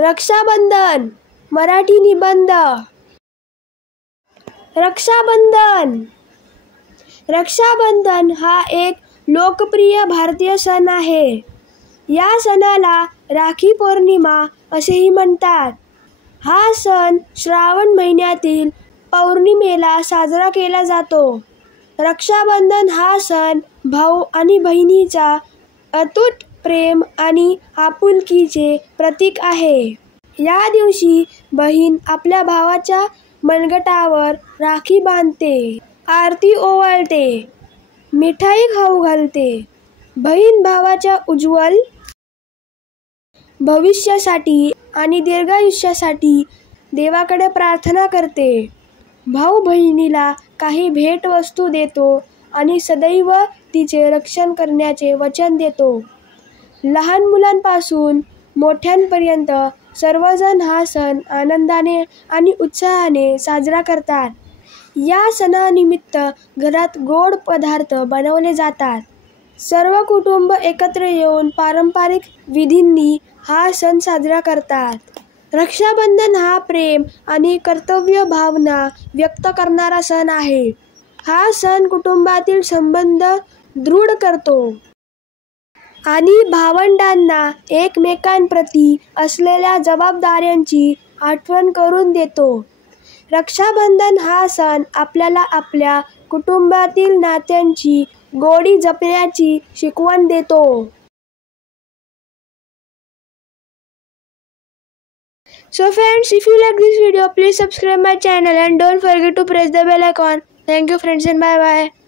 रक्षाबंधन मराठी निबंध। रक्षाबंधन हा एक लोकप्रिय भारतीय सण आहे। या सणाला राखी पौर्णिमा असेही म्हणतात। हा सण श्रावण महिन्यातील पौर्णिमेला साजरा केला जातो। रक्षाबंधन हा सण भाऊ आणि बहिणीचा अतूट प्रेम आणि आपुलकीचे प्रतीक आहे। या दिवशी बहीण आपल्या भावाच्या मनगटावर राखी बांधते, आरती ओवाळते, मिठाई खाऊ घालते। बहीण भावाच्या उज्ज्वल भविष्यासाठी आणि दीर्घायुष्यासाठी देवाकडे प्रार्थना करते। भाऊ बहिणीला काही भेटवस्तू देतो आणि सदैव तिचे रक्षण करण्याचे वचन देतो। लहान मुलांपासून मोठ्यांपर्यंत सर्वजण हा सण आनंदाने आणि उत्साहाने साजरा करतात। या सणानिमित्त घरात गोड पदार्थ बनवले जातात। सर्व कुटुंब एकत्र येऊन पारंपरिक विधींनी हा सण साजरा करतात। रक्षाबंधन हा प्रेम आणि कर्तव्य भावना व्यक्त करणारा सण आहे। हा सण कुटुंबातील संबंध दृढ करतो आणि भावंडांना एकमेकांप्रती असलेल्या जबाबदाऱ्यांची आठवण करून देतो। रक्षाबंधन हा सण आपल्याला आपल्या कुटुंबातील नात्यांची गोडी जपण्याची शिकवण देतो। So friends, if you like this video, please subscribe my channel and don't forget to press the bell icon. Thank you friends and bye bye.